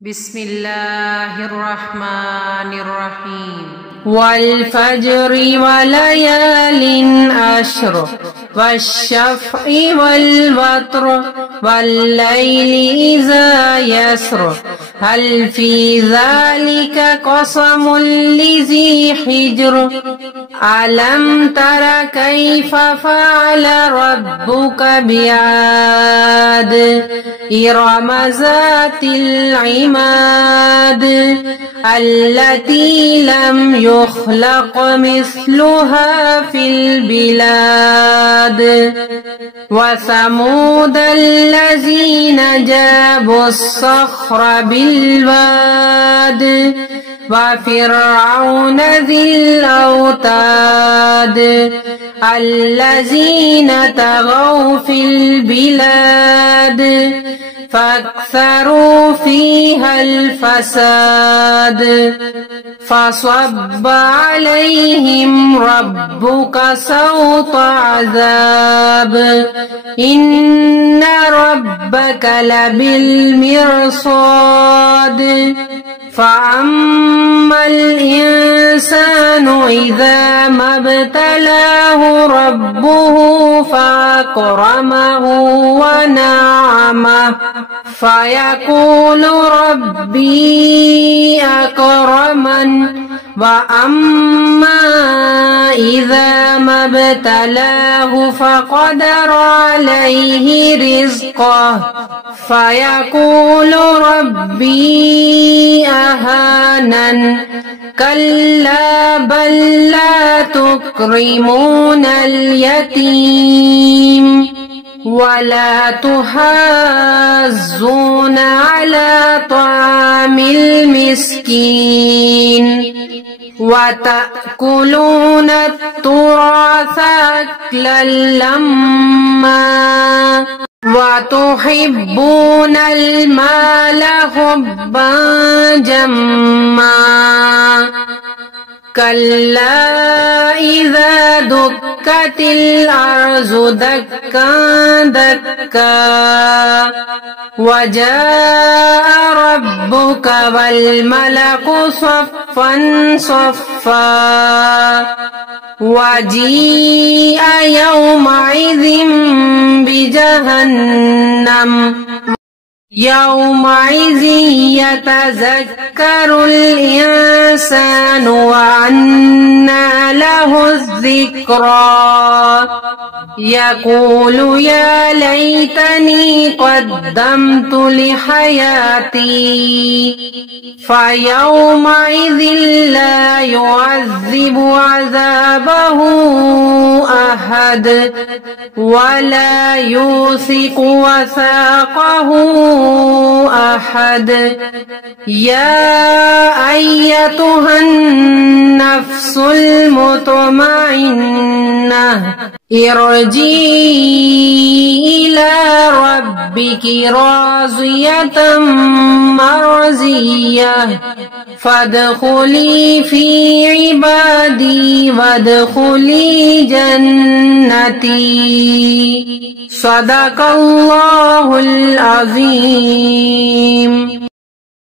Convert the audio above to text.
बिस्मिल्लाहिर्रहमानिर्रहीम। वल्फज्रि वलयालिन अश्र वश्शफ़्इ वल्वत्र वल्लैलि इज़ा यस्र हल फ़ी ज़ालिका क़समुल लिज़ी हिज्र अलम तर कैफ़ फ़अल रब्बुका बिआद इरम ज़ातिल इमाद अल्लती लम युख़्लक़ मिस्लुहा फ़िल बिलाद वसमूद अल्लज़ीन जाबुस्सख़्र बिल्वाद वफ़िरऔन ज़िल औताद अल्लज़ीन तग़ौ फ़िल बिलाद फ़अक्सरू फ़ीहल फ़साद फ़सब्ब अलैहिम रब्बुका सौत अज़ाब इन्न रब्बका लबिल मिरसाद फ़अम्मल इंसानु इज़ा मब्तलाहु रब्बुहु फ़अकरमहु व नअमह फ़यक़ूलु रब्बी अकरमन व अम्मा इज़ा मब्तलाहु फ़क़दर अलैहि रिज़्क़ह फ़यक़ूलु रब्बी अहानन कल्ला बल ला तुक्रिमूनल यतीम वला तुहाज़्ज़ूना अला तामिल मिस्कीन वतअकुलून तुराथ अक्लन लम्मा वतुहिब्बूनल माल हुब्बन जम्मा कल्ला इज़ा दुक्कतिल अर्ज़ु दक्कन दक्का वजाअ रब्बुका वल मलकु सफ़्फ़न सफ़्फ़ा वजीअ यौमइज़िन बिजहन्नम यौमइज़िन यतज़क्करुल इंसानु व अन्ना लहुज़्ज़िक्रा यक़ूलु या लैतनी क़द्दमतु लिहयाती फ़यौमइज़िन ला युअज़्ज़िबु अज़ाबहु अहद वला यूसिक़ु वसाक़हु अहद या अय्यतुहन नफ्सुल मुतमइन्नह इरजी इला रब्बिकी राज़ियतम मर्ज़िय्यह फदख़ुली फ़ी इबादी वदख़ुली जन्नती सदक़ल्लाहुल अज़ीम।